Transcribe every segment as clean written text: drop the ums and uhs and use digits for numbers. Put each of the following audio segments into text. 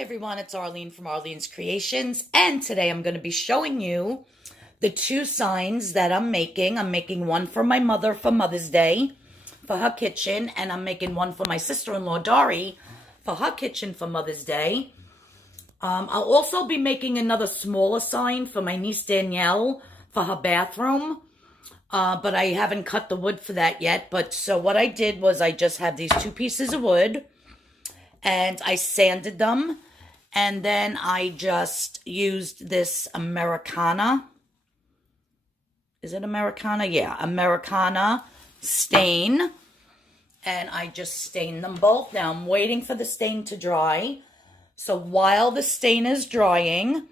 everyone, it's Arlene from Arlene's Creations, and today I'm going to be showing you the two signs that I'm making. I'm making one for my mother for Mother's Day for her kitchen, and I'm making one for my sister-in-law, Dari, for her kitchen for Mother's Day. I'll also be making another smaller sign for my niece, Danielle, for her bathroom, but I haven't cut the wood for that yet. So what I did was I just have these two pieces of wood, and I sanded them, and then I just used this Americana. Is it Americana? Yeah, Americana stain, and I just stained them both. Now I'm waiting for the stain to dry. So while the stain is drying,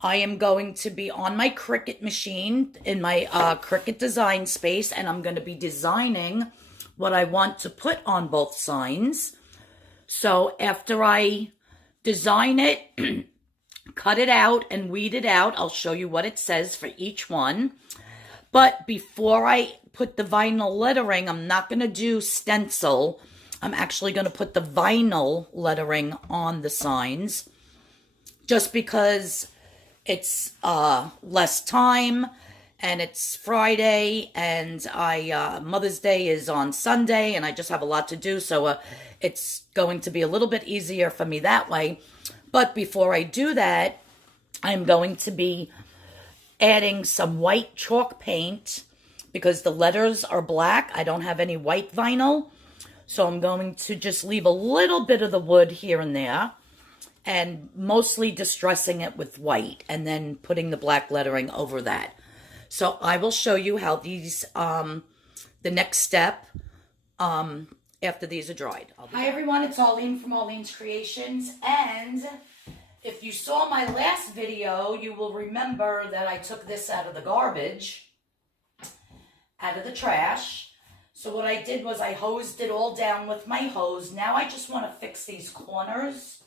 I am going to be on my Cricut machine in my Cricut design space, and I'm going to be designing what I want to put on both signs. So after I design it, cut it out, and weed it out, I'll show you what it says for each one. But before I put the vinyl lettering, I'm not going to do stencil. I'm actually going to put the vinyl lettering on the signs, just because it's less time, and it's Friday, and Mother's Day is on Sunday, and I just have a lot to do, so it's going to be a little bit easier for me that way. But before I do that, I'm going to be adding some white chalk paint, because the letters are black. I don't have any white vinyl, so I'm going to just leave a little bit of the wood here and there, and mostly distressing it with white, and then putting the black lettering over that. So I will show you how these, the next step, after these are dried. Hi everyone, it's Arlene from Arlene's Creations, and if you saw my last video, you will remember that I took this out of the garbage, out of the trash. So what I did was I hosed it all down with my hose. Now I just want to fix these corners.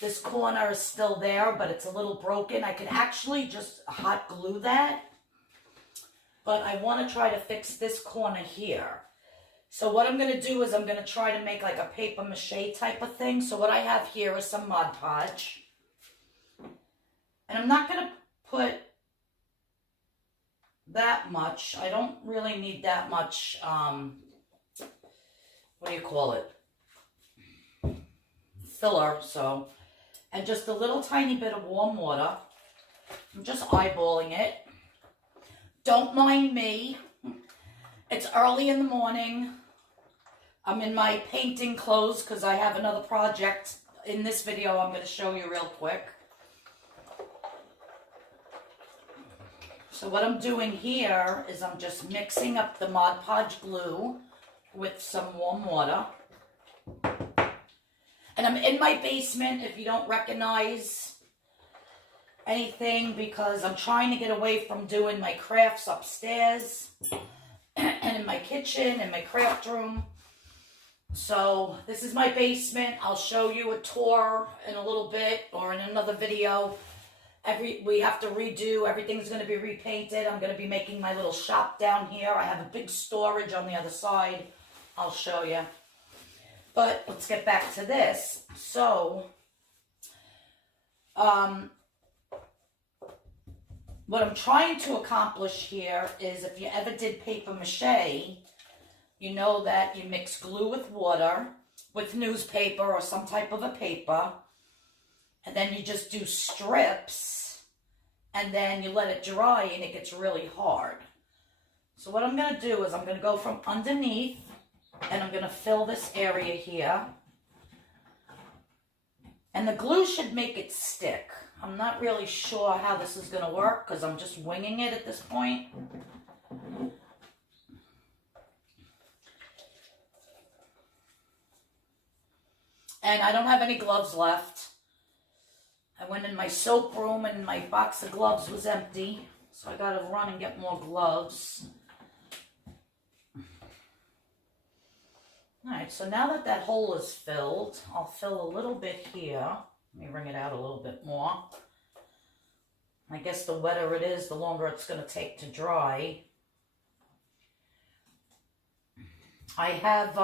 This corner is still there, but it's a little broken. I could actually just hot glue that, but I want to try to fix this corner here. So what I'm going to do is I'm going to try to make like a paper mache type of thing. So what I have here is some Mod Podge. And I'm not going to put that much. I don't really need that much, what do you call it? Filler, so. And just a little tiny bit of warm water. I'm just eyeballing it. Don't mind me. It's early in the morning. I'm in my painting clothes because I have another project in this video I'm going to show you real quick. So what I'm doing here is I'm just mixing up the Mod Podge glue with some warm water. And I'm in my basement, if you don't recognize anything, because I'm trying to get away from doing my crafts upstairs and in my kitchen and my craft room. So this is my basement. I'll show you a tour in a little bit or in another video. We have to redo. Everything's going to be repainted. I'm going to be making my little shop down here. I have a big storage on the other side. I'll show you. But let's get back to this. So, what I'm trying to accomplish here is, if you ever did paper mache, you know that you mix glue with water, with newspaper or some type of a paper, and then you just do strips, and then you let it dry, and it gets really hard. So what I'm going to do is I'm going to go from underneath, and I'm going to fill this area here. And the glue should make it stick. I'm not really sure how this is going to work because I'm just winging it at this point. And I don't have any gloves left. I went in my soap room and my box of gloves was empty. So I got to run and get more gloves. Alright, so now that that hole is filled, I'll fill a little bit here. Let me wring it out a little bit more. I guess the wetter it is, the longer it's going to take to dry. I have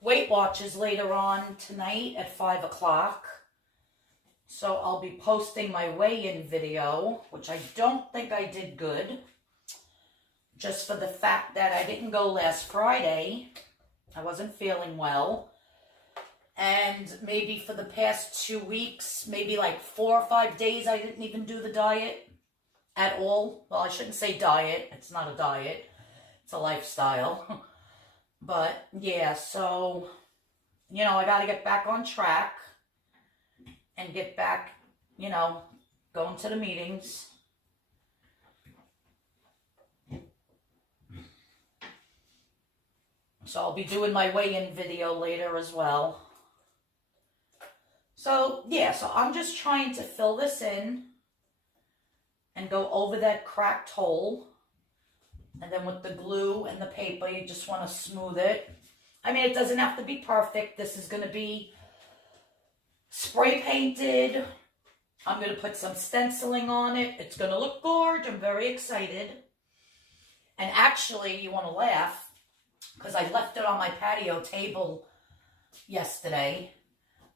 Weight Watchers later on tonight at 5 o'clock. So I'll be posting my weigh-in video, which I don't think I did good. Just for the fact that I didn't go last Friday. I wasn't feeling well. And maybe for the past 2 weeks, maybe like 4 or 5 days, I didn't even do the diet at all. Well, I shouldn't say diet. It's not a diet. It's a lifestyle. But, yeah, so, you know, I got to get back on track and get back, you know, going to the meetings. So I'll be doing my weigh-in video later as well. So, yeah, so I'm just trying to fill this in and go over that cracked hole. And then with the glue and the paper, you just want to smooth it. I mean, it doesn't have to be perfect. This is going to be spray painted. I'm going to put some stenciling on it. It's going to look gorgeous. I'm very excited. And actually, you want to laugh, because I left it on my patio table yesterday.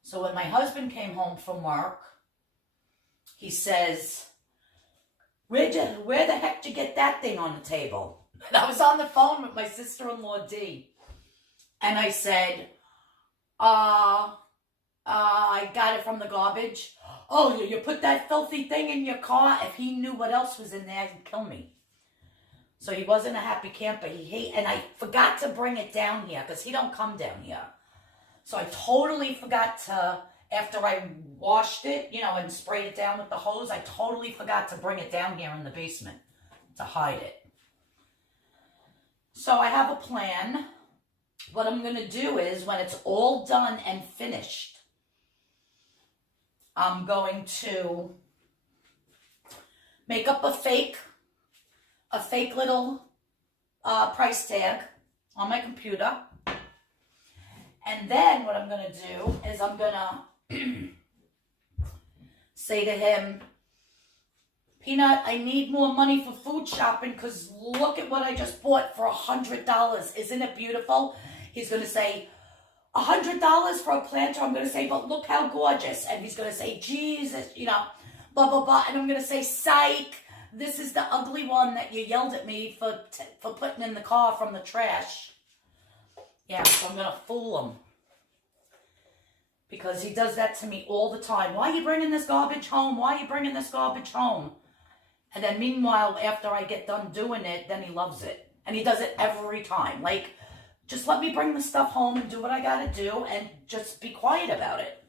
So when my husband came home from work, he says, where the heck did you get that thing on the table? And I was on the phone with my sister-in-law, Dee. And I said, I got it from the garbage. Oh, you put that filthy thing in your car? If he knew what else was in there, he'd kill me. So he wasn't a happy camper. And I forgot to bring it down here because he don't come down here. So I totally forgot to, after I washed it, you know, and sprayed it down with the hose, I totally forgot to bring it down here in the basement to hide it. So I have a plan. What I'm going to do is when it's all done and finished, I'm going to make up a fake little price tag on my computer. And then what I'm going to do is I'm going to say to him, Peanut, I need more money for food shopping because look at what I just bought for $100. Isn't it beautiful? He's going to say, $100 for a planter? I'm going to say, but look how gorgeous. And he's going to say, Jesus, you know, blah, blah, blah. And I'm going to say, psych. This is the ugly one that you yelled at me for putting in the car from the trash. Yeah, so I'm going to fool him. Because he does that to me all the time. Why are you bringing this garbage home? Why are you bringing this garbage home? And then meanwhile, after I get done doing it, then he loves it. And he does it every time. Like, just let me bring the stuff home and do what I got to do and just be quiet about it.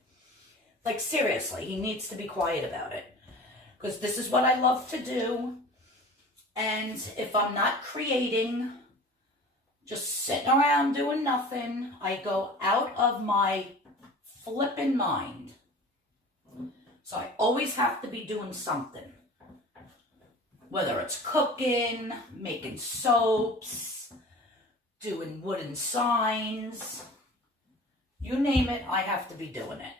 Like, seriously, he needs to be quiet about it. Because this is what I love to do. And if I'm not creating, just sitting around doing nothing, I go out of my flipping mind. So I always have to be doing something. Whether it's cooking, making soaps, doing wooden signs, you name it, I have to be doing it.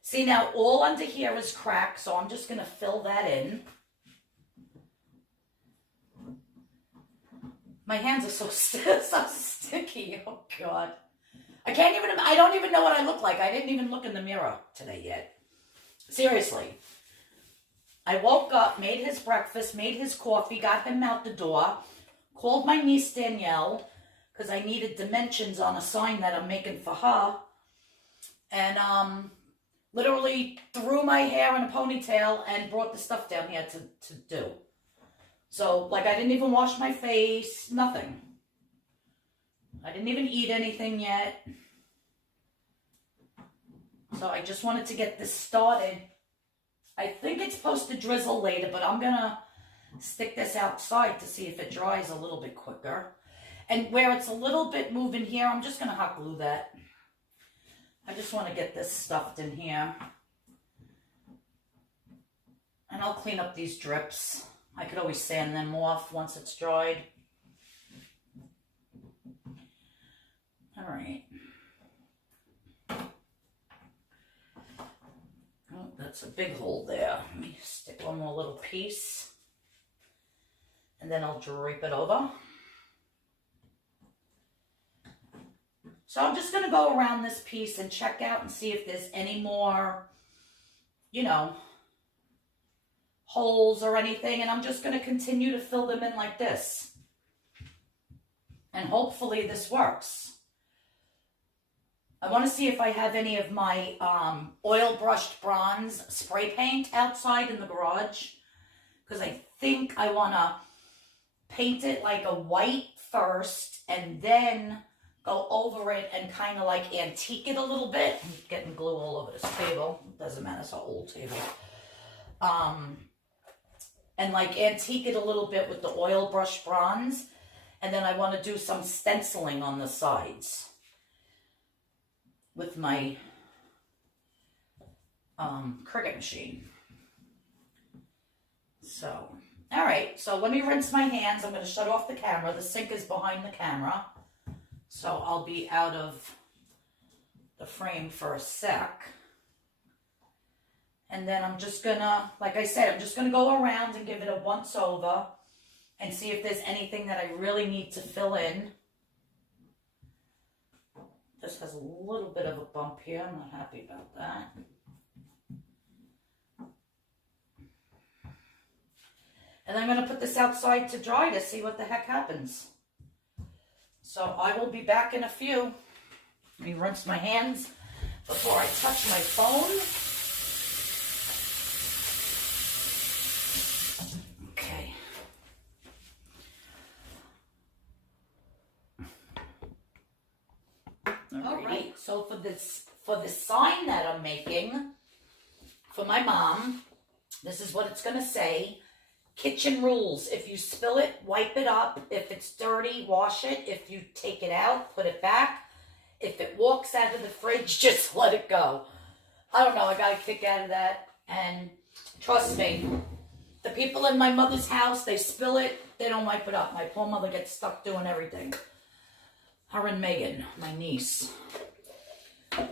See, now all under here is cracked, so I'm just going to fill that in. My hands are so sticky. Oh, God. I don't even know what I look like. I didn't even look in the mirror today yet. Seriously. I woke up, made his breakfast, made his coffee, got him out the door, called my niece Danielle, because I needed dimensions on a sign that I'm making for her, and literally threw my hair in a ponytail and brought the stuff down here to do. So, like, I didn't even wash my face, nothing. I didn't even eat anything yet. So I just wanted to get this started. I think it's supposed to drizzle later, but I'm going to stick this outside to see if it dries a little bit quicker. And where it's a little bit moving here, I'm just going to hot glue that. I just want to get this stuffed in here. And I'll clean up these drips. I could always sand them off once it's dried. All right. Oh, that's a big hole there. Let me stick one more little piece. And then I'll drape it over. So I'm just going to go around this piece and check out and see if there's any more, you know, holes or anything. And I'm just going to continue to fill them in like this. And hopefully this works. I want to see if I have any of my oil brushed bronze spray paint outside in the garage. Because I think I want to paint it like a white first and then go over it and kind of like antique it a little bit. I'm getting glue all over this table. It doesn't matter, it's an old table. And like antique it a little bit with the oil brush bronze. And then I want to do some stenciling on the sides with my Cricut machine. So, all right. So let me rinse my hands. I'm going to shut off the camera. The sink is behind the camera. So I'll be out of the frame for a sec. And then I'm just going to, like I said, I'm just going to go around and give it a once over and see if there's anything that I really need to fill in. This has a little bit of a bump here. I'm not happy about that. And I'm going to put this outside to dry to see what the heck happens. So I will be back in a few. Let me rinse my hands before I touch my phone. Okay. All right. So for the sign that I'm making for my mom, this is what it's going to say. Kitchen rules. If you spill it, wipe it up. If it's dirty, wash it. If you take it out, put it back. If it walks out of the fridge, just let it go. I don't know. I got a kick out of that. And trust me, the people in my mother's house, they spill it, they don't wipe it up. My poor mother gets stuck doing everything. Her and Megan, my niece.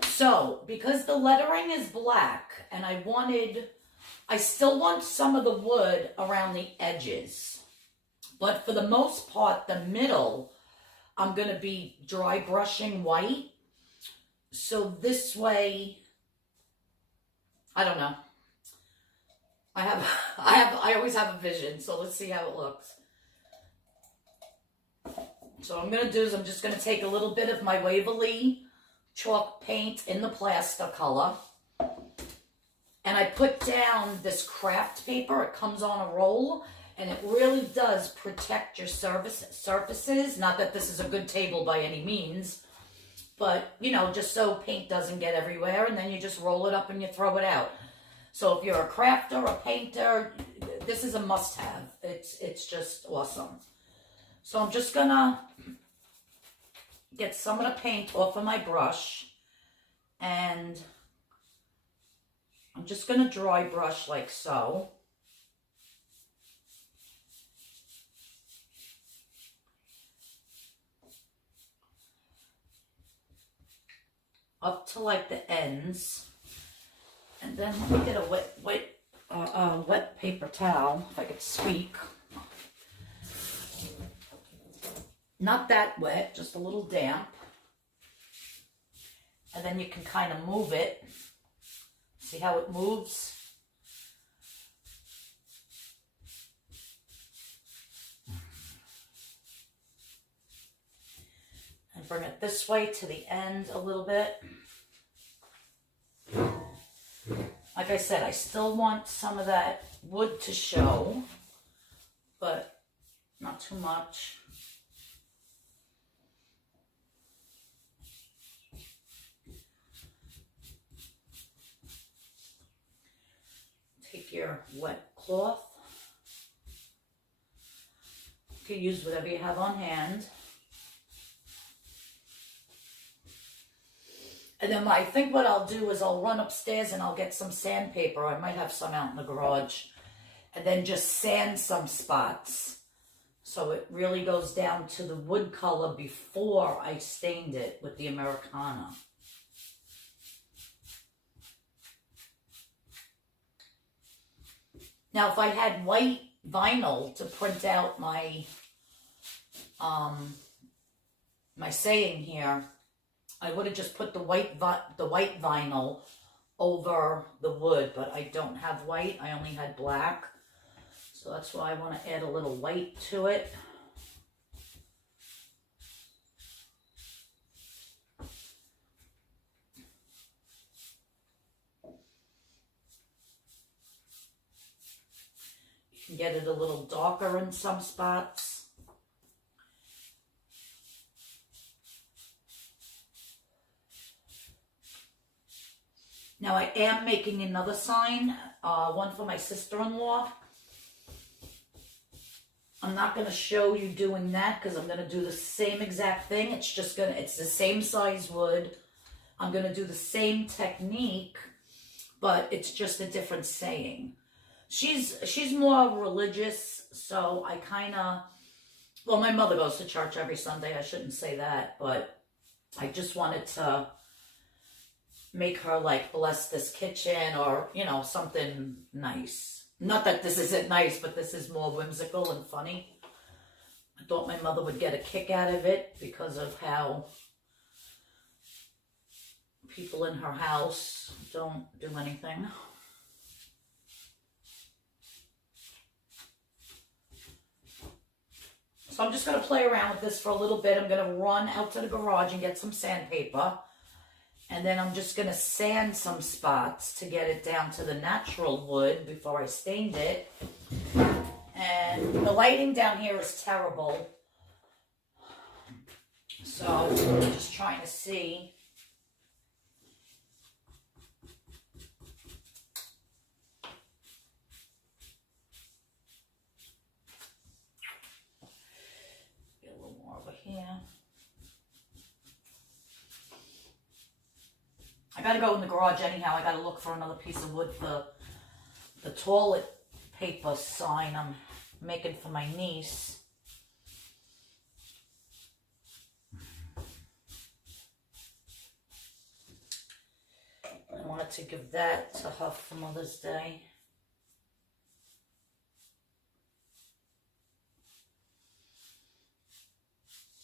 So, because the lettering is black, and I still want some of the wood around the edges. But for the most part, the middle, I'm going to be dry brushing white. So this way, I don't know. I always have a vision, so let's see how it looks. So what I'm going to do is I'm just going to take a little bit of my Waverly chalk paint in the plaster color. And I put down this craft paper. It comes on a roll, and it really does protect your surfaces. Not that this is a good table by any means, but, you know, just so paint doesn't get everywhere, and then you just roll it up and you throw it out. So if you're a crafter, a painter, this is a must-have. It's just awesome. So I'm just going to get some of the paint off of my brush, and I'm just going to dry brush like so. Up to like the ends. And then let me get a wet paper towel, if I could speak. Not that wet, just a little damp. And then you can kind of move it. See how it moves? And bring it this way to the end a little bit. Like I said, I still want some of that wood to show, but not too much. Take your wet cloth. You can use whatever you have on hand. And then I think what I'll do is I'll run upstairs and I'll get some sandpaper. I might have some out in the garage. And then just sand some spots. So it really goes down to the wood color before I stained it with the Americana. Now, if I had white vinyl to print out my my saying here, I would have just put the white vinyl over the wood, but I don't have white. I only had black. So that's why I want to add a little white to it. You can get it a little darker in some spots. Now I am making another sign, one for my sister-in-law. I'm not going to show you doing that because I'm going to do the same exact thing. It's the same size wood. I'm going to do the same technique, but it's just a different saying. She's more religious, so I kind of, well, my mother goes to church every Sunday. I shouldn't say that, but I just wanted to make her like bless this kitchen or, you know, something nice. Not that this isn't nice, but this is more whimsical and funny. I thought my mother would get a kick out of it because of how people in her house don't do anything. So I'm just going to play around with this for a little bit. I'm going to run out to the garage and get some sandpaper. And then I'm just going to sand some spots to get it down to the natural wood before I stained it. And the lighting down here is terrible. So I'm just trying to see. Get a little more over here. I gotta go in the garage anyhow. I gotta look for another piece of wood for the toilet paper sign I'm making for my niece. I wanted to give that to her for Mother's Day.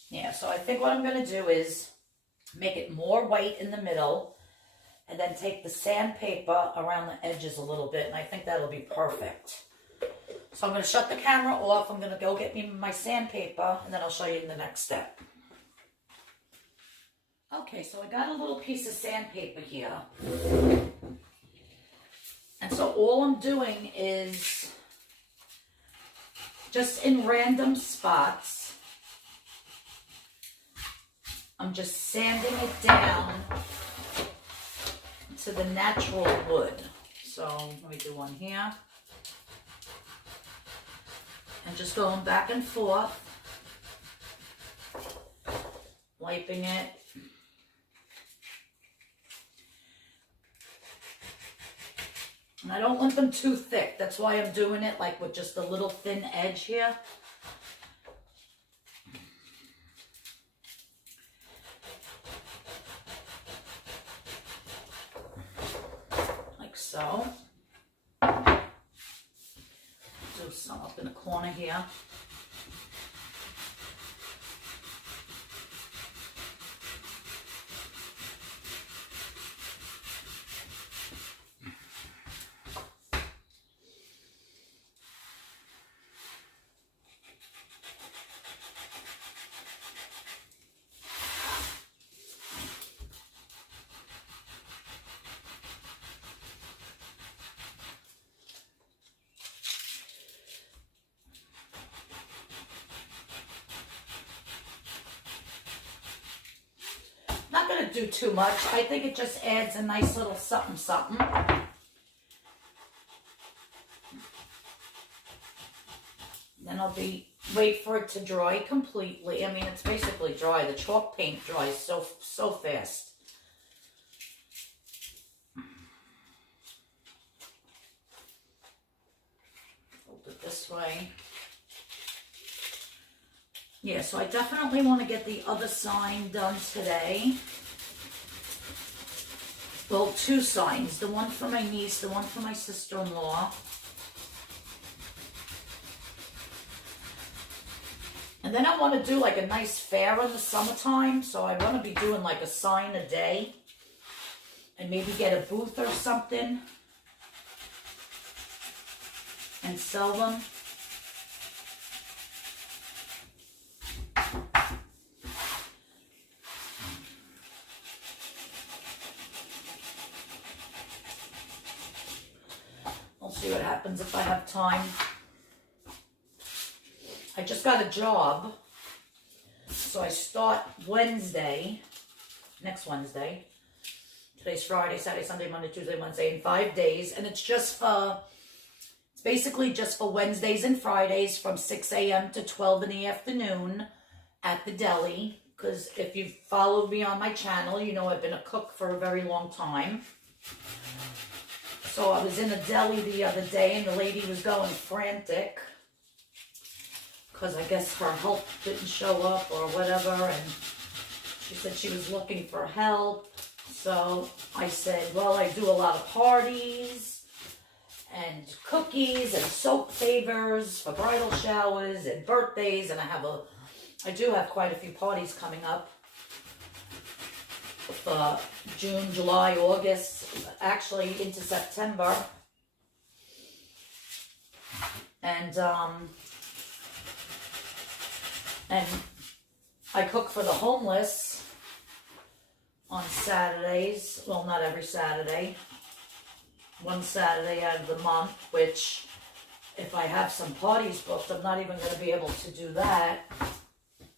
Yeah, so I think what I'm gonna do is make it more white in the middle and then take the sandpaper around the edges a little bit, and I think that'll be perfect. So I'm going to shut the camera off. I'm going to go get me my sandpaper, and then I'll show you in the next step. Okay, so I got a little piece of sandpaper here. And so all I'm doing is just in random spots, I'm just sanding it down to the natural wood. So let me do one here. And just going back and forth, wiping it. And I don't want them too thick. That's why I'm doing it like with just a little thin edge here. So, do some up in the corner here. Not going to do too much. I think it just adds a nice little something something. Then I'll wait for it to dry completely. I mean, it's basically dry. The chalk paint dries so fast. Hold it this way. Yeah, so I definitely want to get the other sign done today. Well, two signs. The one for my niece, the one for my sister-in-law. And And then I want to do like a nice fair in the summertime. So I want to be doing like a sign a day. And maybe get a booth or something. And sell them. I'll see what happens if I have time. I just got a job. So I start Wednesday. Next Wednesday. Today's Friday, Saturday, Sunday, Monday, Tuesday, Wednesday, in 5 days. And it's just for... It's basically just for Wednesdays and Fridays from 6 a.m. to 12 in the afternoon at the deli. Because if you've followed me on my channel, you know I've been a cook for a very long time. So I was in a deli the other day and the lady was going frantic. Because I guess her help didn't show up or whatever. And she said she was looking for help. So I said, well, I do a lot of parties and cookies and soap favors for bridal showers and birthdays. And I do have quite a few parties coming up for June, July, August, actually into September. And I cook for the homeless on Saturdays. Well, not every Saturday. One Saturday out of the month, which if I have some parties booked, I'm not even going to be able to do that.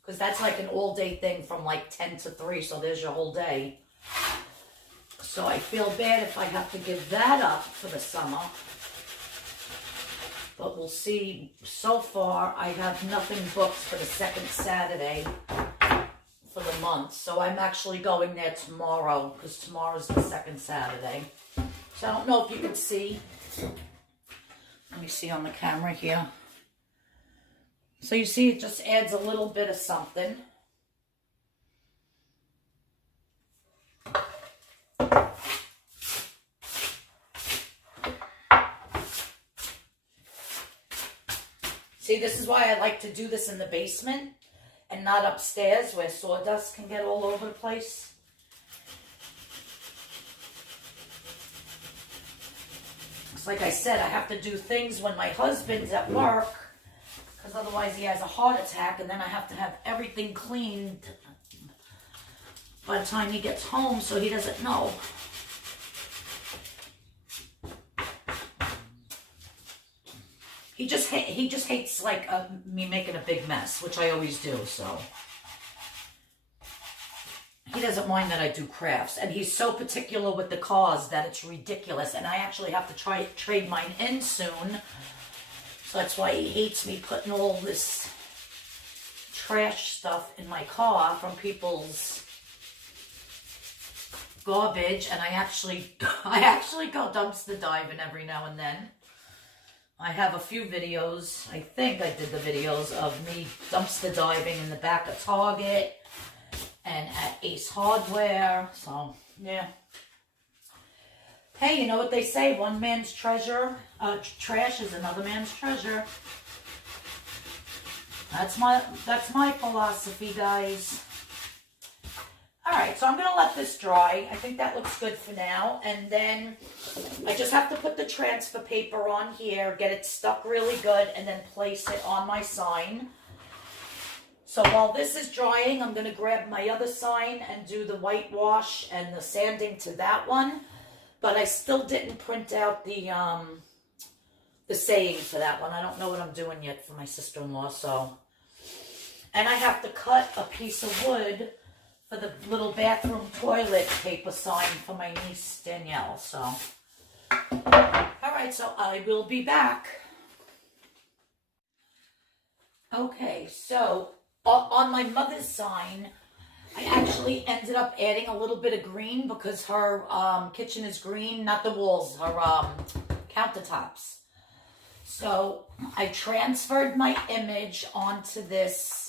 Because that's like an all-day thing from like 10 to 3, so there's your whole day. So I feel bad if I have to give that up for the summer. But we'll see. So far, I have nothing booked for the second Saturday for the month. So I'm actually going there tomorrow because tomorrow's the second Saturday. So I don't know if you can see. Let me see on the camera here. So you see it just adds a little bit of something. See, this is why I like to do this in the basement and not upstairs where sawdust can get all over the place. It's like I said, I have to do things when my husband's at work because otherwise he has a heart attack and then I have to have everything cleaned by the time he gets home so he doesn't know. He just hates like me making a big mess, which I always do, so. He doesn't mind that I do crafts, and he's so particular with the cars that it's ridiculous, and I actually have to trade mine in soon, so that's why he hates me putting all this trash stuff in my car from people's garbage, and I actually go dumpster diving every now and then. I have a few videos, I think I did the videos of me dumpster diving in the back of Target and at Ace Hardware, so yeah. Hey, you know what they say, one man's trash is another man's treasure. That's my philosophy, guys. Alright, so I'm going to let this dry. I think that looks good for now. And then I just have to put the transfer paper on here, get it stuck really good, and then place it on my sign. So while this is drying, I'm going to grab my other sign and do the whitewash and the sanding to that one. But I still didn't print out the saying for that one. I don't know what I'm doing yet for my sister-in-law, so. And I have to cut a piece of wood for the little bathroom toilet paper sign for my niece Danielle. So, alright, so I will be back. Okay, so on my mother's sign, I actually ended up adding a little bit of green because her kitchen is green, not the walls, her countertops. So I transferred my image onto this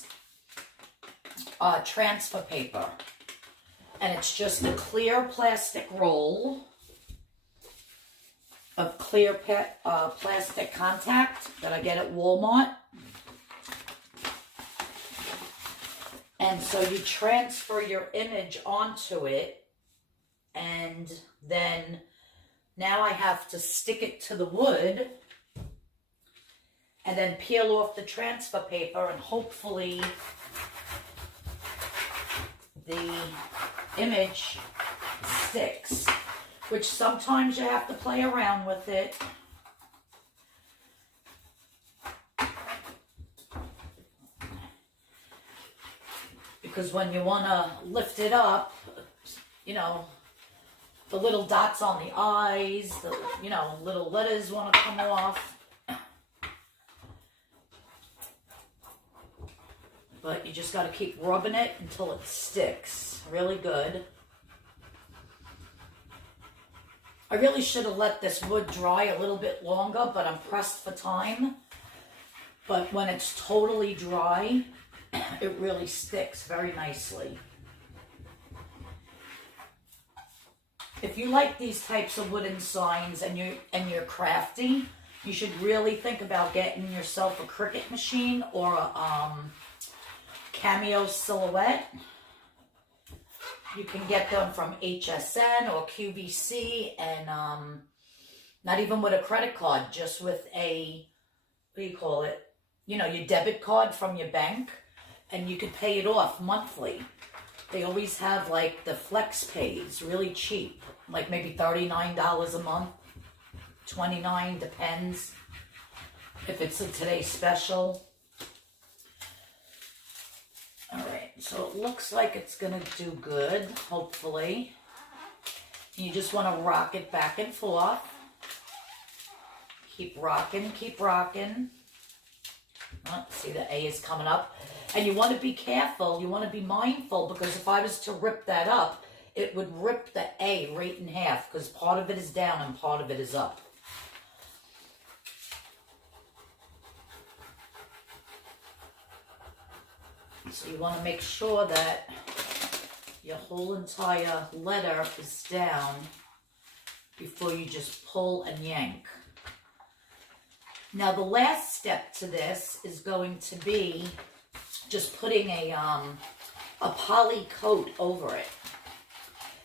transfer paper, and it's just a clear plastic roll of clear plastic contact that I get at Walmart. And so you transfer your image onto it, and then now I have to stick it to the wood and then peel off the transfer paper, and hopefully the image sticks, which sometimes you have to play around with it. Because when you want to lift it up, you know, the little dots on the eyes, the, you know, little letters want to come off. But you just got to keep rubbing it until it sticks really good. I really should have let this wood dry a little bit longer, but I'm pressed for time. But when it's totally dry, it really sticks very nicely. If you like these types of wooden signs and you're crafty, you should really think about getting yourself a Cricut machine or a Cameo Silhouette. You can get them from HSN or QVC, and not even with a credit card, just with a, what do you call it? You know, your debit card from your bank, and you can pay it off monthly. They always have like the flex pays, really cheap, like maybe $39 a month, $29, depends if it's a today's special. All right, so it looks like it's gonna do good, hopefully. You just want to rock it back and forth. Keep rocking, keep rocking. Oh, see, the A is coming up. And you want to be careful, you want to be mindful, because if I was to rip that up, it would rip the A right in half, because part of it is down and part of it is up. So you want to make sure that your whole entire letter is down before you just pull and yank. Now the last step to this is going to be just putting a poly coat over it,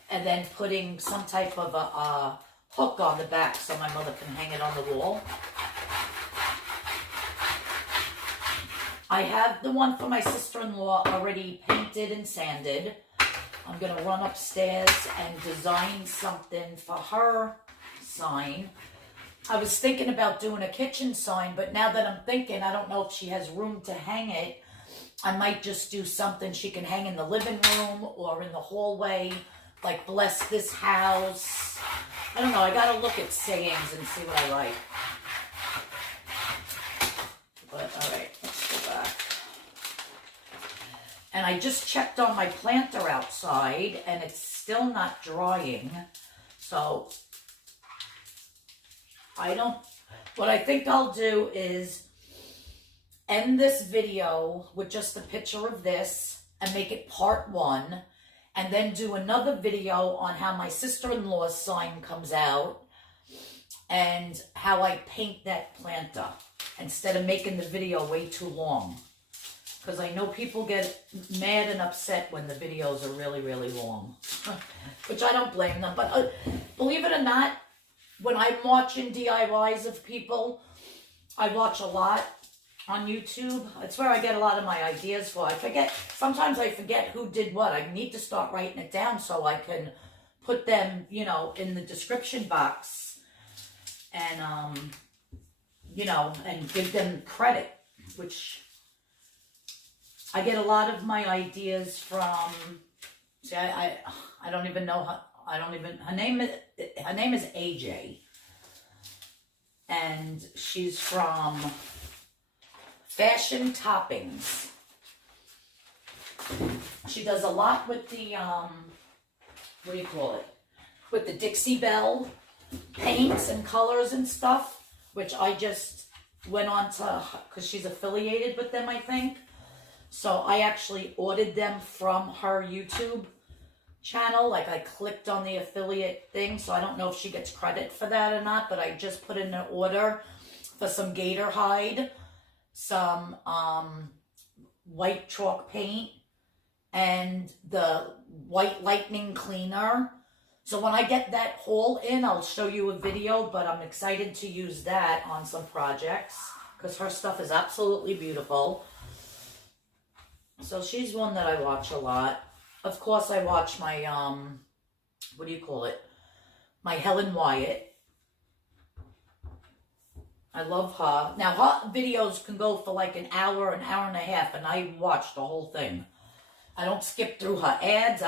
and then putting some type of a hook on the back so my mother can hang it on the wall. I have the one for my sister-in-law already painted and sanded. I'm going to run upstairs and design something for her sign. I was thinking about doing a kitchen sign, but now that I'm thinking, I don't know if she has room to hang it. I might just do something she can hang in the living room or in the hallway, like bless this house. I don't know, I got to look at sayings and see what I like. But all right, let's go back. And I just checked on my planter outside, and it's still not drying. So what I think I'll do is end this video with just a picture of this and make it part 1, and then do another video on how my sister-in-law's sign comes out and how I paint that planter, instead of making the video way too long. Because I know people get mad and upset when the videos are really, really long. Which I don't blame them. But believe it or not, when I'm watching DIYs of people, I watch a lot on YouTube. It's where I get a lot of my ideas for. Sometimes I forget who did what. I need to start writing it down so I can put them, you know, in the description box and, you know, and give them credit, which I get a lot of my ideas from, see, I don't even know, her name is AJ, and she's from Fashion Toppings. She does a lot with the, what do you call it, with the Dixie Belle paints and colors and stuff, which I just went on to, because she's affiliated with them, I think. So I actually ordered them from her YouTube channel. Like, I clicked on the affiliate thing, so I don't know if she gets credit for that or not, but I just put in an order for some gator hide, some white chalk paint, and the white lightning cleaner. So when I get that haul in, I'll show you a video, but I'm excited to use that on some projects because her stuff is absolutely beautiful. So she's one that I watch a lot. Of course, I watch my, what do you call it? My Helen Wyatt. I love her. Now, her videos can go for like an hour and a half, and I watch the whole thing. I don't skip through her ads.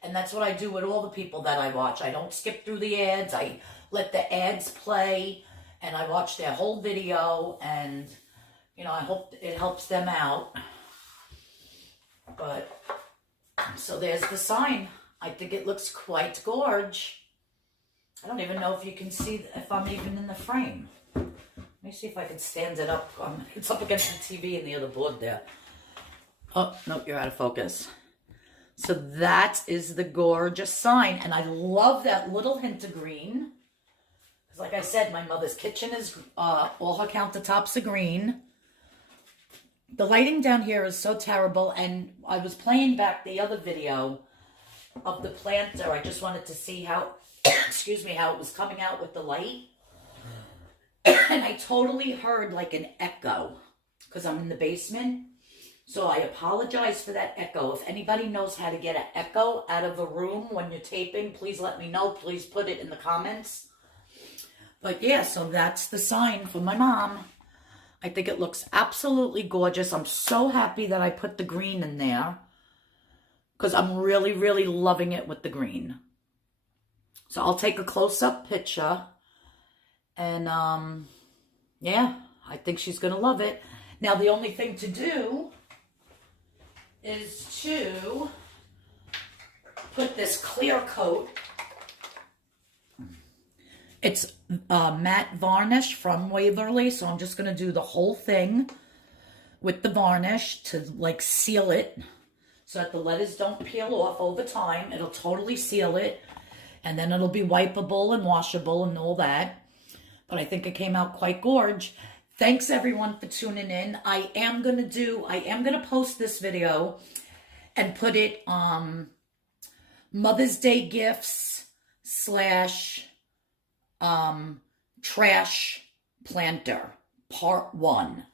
And that's what I do with all the people that I watch. I don't skip through the ads. I let the ads play, and I watch their whole video, and, you know, I hope it helps them out. But, so there's the sign. I think it looks quite gorge. I don't even know if you can see if I'm even in the frame. Let me see if I can stand it up. It's up against the TV and the other board there. Oh, no, you're out of focus. So that is the gorgeous sign. And I love that little hint of green. Because like I said, my mother's kitchen is, all her countertops are green. The lighting down here is so terrible. And I was playing back the other video of the planter. I just wanted to see how, excuse me, how it was coming out with the light. And I totally heard like an echo because I'm in the basement. So I apologize for that echo. If anybody knows how to get an echo out of a room when you're taping, please let me know. Please put it in the comments. But yeah, so that's the sign for my mom. I think it looks absolutely gorgeous. I'm so happy that I put the green in there because I'm really, really loving it with the green. So I'll take a close-up picture. And, yeah, I think she's going to love it. Now, the only thing to do is to put this clear coat. It's matte varnish from Waverly, so I'm just going to do the whole thing with the varnish to, like, seal it so that the letters don't peel off over time. It'll totally seal it, and then it'll be wipeable and washable and all that. But I think it came out quite gorge. Thanks, everyone, for tuning in. I am going to post this video and put it Mother's Day gifts / trash planter, part 1.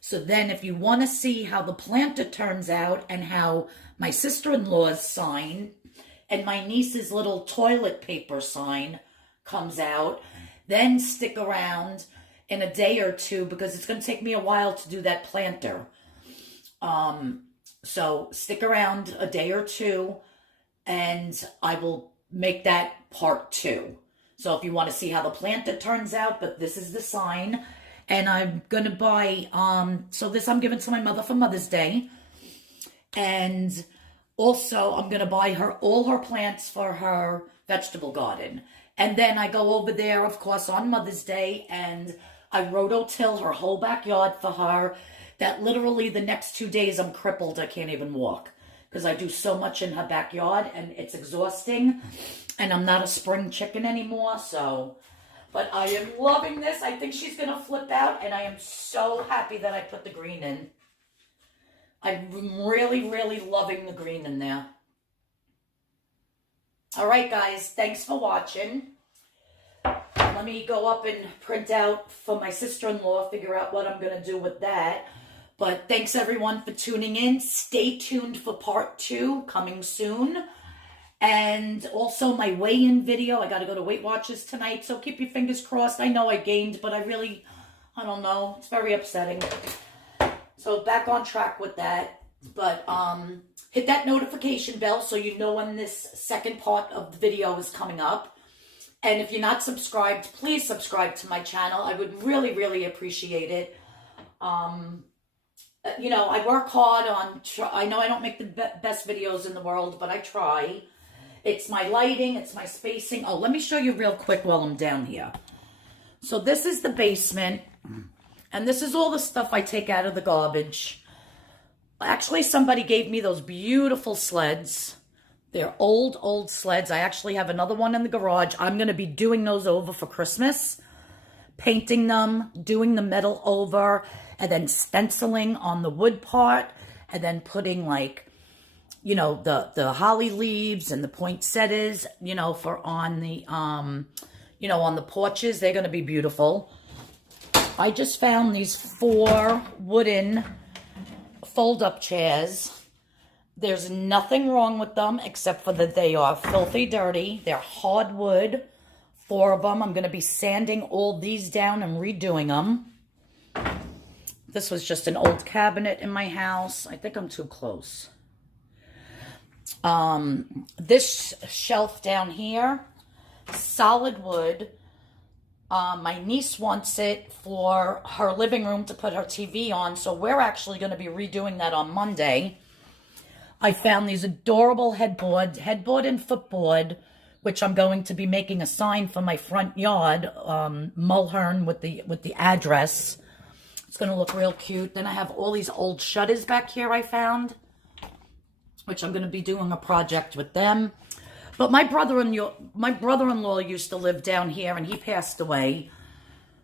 So then if you want to see how the planter turns out and how my sister-in-law's sign and my niece's little toilet paper sign comes out, then stick around in a day or two because it's going to take me a while to do that planter. So stick around a day or two and I will make that part 2. So if you want to see how the planter turns out, but this is the sign. And I'm going to buy, so this I'm giving to my mother for Mother's Day. And also I'm going to buy her all her plants for her vegetable garden. And then I go over there, of course, on Mother's Day, and I rototill her whole backyard for her, that literally the next 2 days I'm crippled. I can't even walk because I do so much in her backyard, and it's exhausting, and I'm not a spring chicken anymore, so. But I am loving this. I think she's going to flip out, and I am so happy that I put the green in. I'm really, really loving the green in there. All right, guys, thanks for watching. Let me go up and print out for my sister-in-law, figure out what I'm going to do with that. But thanks, everyone, for tuning in. Stay tuned for part 2 coming soon. And also my weigh-in video. I got to go to Weight Watchers tonight, so keep your fingers crossed. I know I gained, but I don't know. It's very upsetting. So back on track with that. But hit that notification bell so you know when this second part of the video is coming up. And if you're not subscribed, please subscribe to my channel. I would really, really appreciate it. You know, I work hard on, I know I don't make the best videos in the world, but I try. It's my lighting, it's my spacing. Oh, let me show you real quick while I'm down here. So this is the basement, and this is all the stuff I take out of the garbage. Actually, somebody gave me those beautiful sleds. They're old sleds. I actually have another one in the garage. I'm going to be doing those over for Christmas. Painting them, doing the metal over, and then stenciling on the wood part, and then putting like you know, the holly leaves and the poinsettias, you know, for on the, you know, on the porches. They're going to be beautiful. I just found these 4 wooden fold-up chairs. There's nothing wrong with them except for that they are filthy dirty. They're hardwood. 4 of them. I'm going to be sanding all these down and redoing them. This was just an old cabinet in my house. I think I'm too close. This shelf down here, solid wood. My niece wants it for her living room to put her TV on, so we're actually going to be redoing that on Monday. I found these adorable headboard and footboard, which I'm going to be making a sign for my front yard, Mulhern with the address. It's going to look real cute. Then I have all these old shutters back here I found, which I'm going to be doing a project with them. But my brother-in-law used to live down here, and he passed away.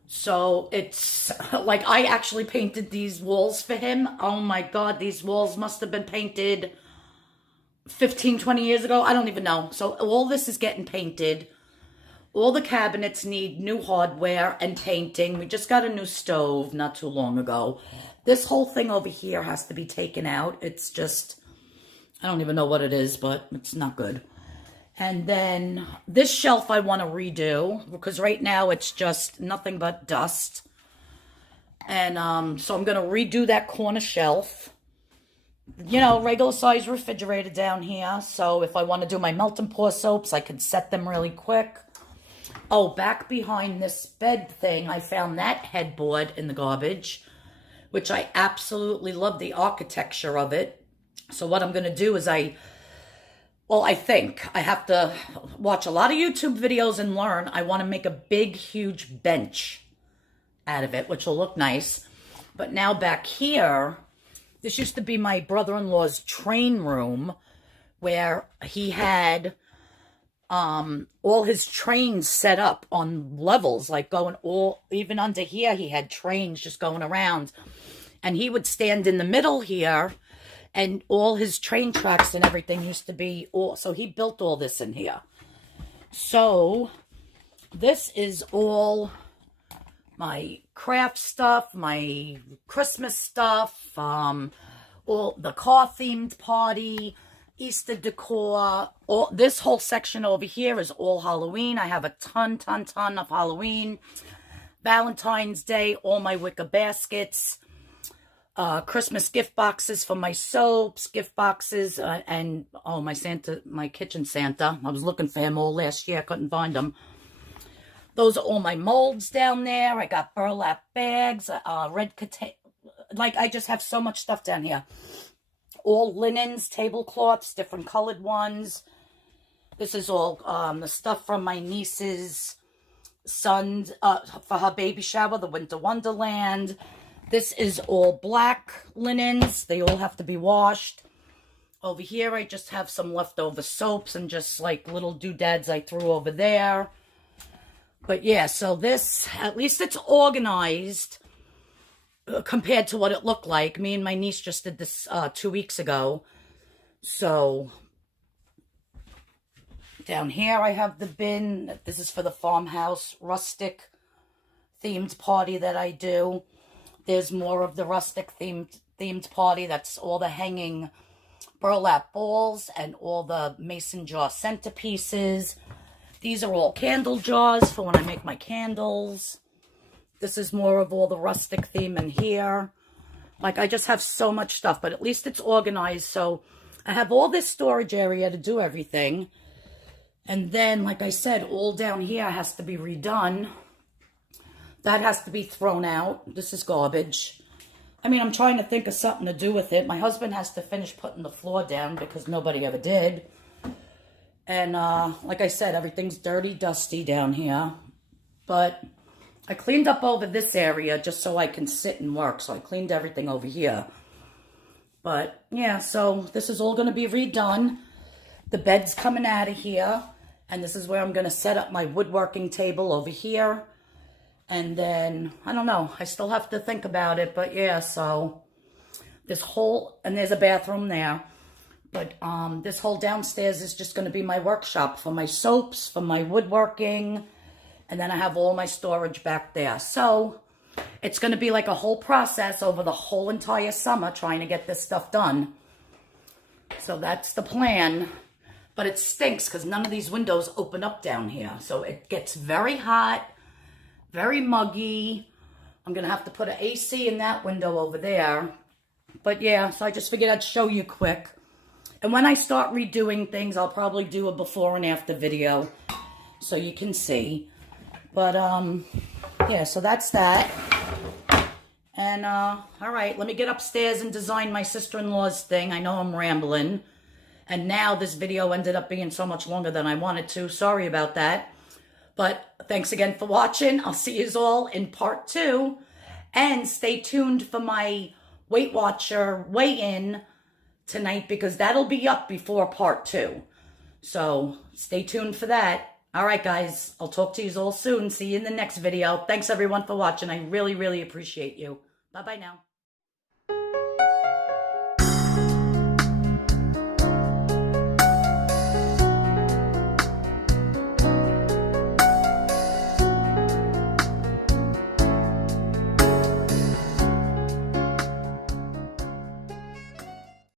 So it's like I actually painted these walls for him. Oh my God, these walls must have been painted 15, 20 years ago. I don't even know. So all this is getting painted. All the cabinets need new hardware and painting. We just got a new stove not too long ago. This whole thing over here has to be taken out. It's just, I don't even know what it is, but it's not good. And then this shelf I want to redo because right now it's just nothing but dust. And so I'm going to redo that corner shelf. You know, regular size refrigerator down here. So if I want to do my melt and pour soaps, I can set them really quick. Oh, back behind this bed thing, I found that headboard in the garbage, which I absolutely love the architecture of it. So what I'm going to do is I think I have to watch a lot of YouTube videos and learn. I want to make a big, huge bench out of it, which will look nice. But now back here, this used to be my brother-in-law's train room where he had all his trains set up on levels, like going even under here, he had trains just going around. And he would stand in the middle here, and all his train tracks and everything used to be so he built all this in here. So this is all my craft stuff, my Christmas stuff, all the car themed party, Easter decor. This whole section over here is all Halloween. I have a ton of Halloween. Valentine's Day, all my wicker baskets. Christmas gift boxes for my soaps, gift boxes, and my kitchen Santa. I was looking for him all last year. I couldn't find him. Those are all my molds down there. I got burlap bags, red container. Like, I just have so much stuff down here. All linens, tablecloths, different colored ones. This is all the stuff from my niece's son for her baby shower, the Winter Wonderland. This is all black linens. They all have to be washed. Over here, I just have some leftover soaps and just like little doodads I threw over there. But yeah, so this, at least it's organized compared to what it looked like. Me and my niece just did this 2 weeks ago. So down here, I have the bin. This is for the farmhouse rustic themed party that I do. There's more of the rustic themed party. That's all the hanging burlap balls and all the mason jar centerpieces. These are all candle jars for when I make my candles. This is more of all the rustic theme in here. Like, I just have so much stuff, but at least it's organized. So I have all this storage area to do everything. And then, like I said, all down here has to be redone. That has to be thrown out. This is garbage. I mean, I'm trying to think of something to do with it. My husband has to finish putting the floor down because nobody ever did. And like I said, everything's dirty, dusty down here. But I cleaned up over this area just so I can sit and work. So I cleaned everything over here. But yeah, so this is all going to be redone. The bed's coming out of here. And this is where I'm going to set up my woodworking table over here. And then, I don't know, I still have to think about it, but yeah, so this whole, and there's a bathroom there. But this whole downstairs is just going to be my workshop for my soaps, for my woodworking, and then I have all my storage back there. So it's going to be like a whole process over the whole entire summer trying to get this stuff done. So that's the plan. But it stinks because none of these windows open up down here. So it gets very hot, very muggy. I'm going to have to put an AC in that window over there. But yeah, so I just figured I'd show you quick. And when I start redoing things, I'll probably do a before and after video so you can see. But yeah, so that's that. And all right, let me get upstairs and design my sister-in-law's thing. I know I'm rambling. And now this video ended up being so much longer than I wanted to. Sorry about that. But thanks again for watching. I'll see you all in part 2. And stay tuned for my Weight Watcher weigh-in tonight because that'll be up before part 2. So stay tuned for that. All right, guys. I'll talk to you all soon. See you in the next video. Thanks, everyone, for watching. I really, really appreciate you. Bye-bye now.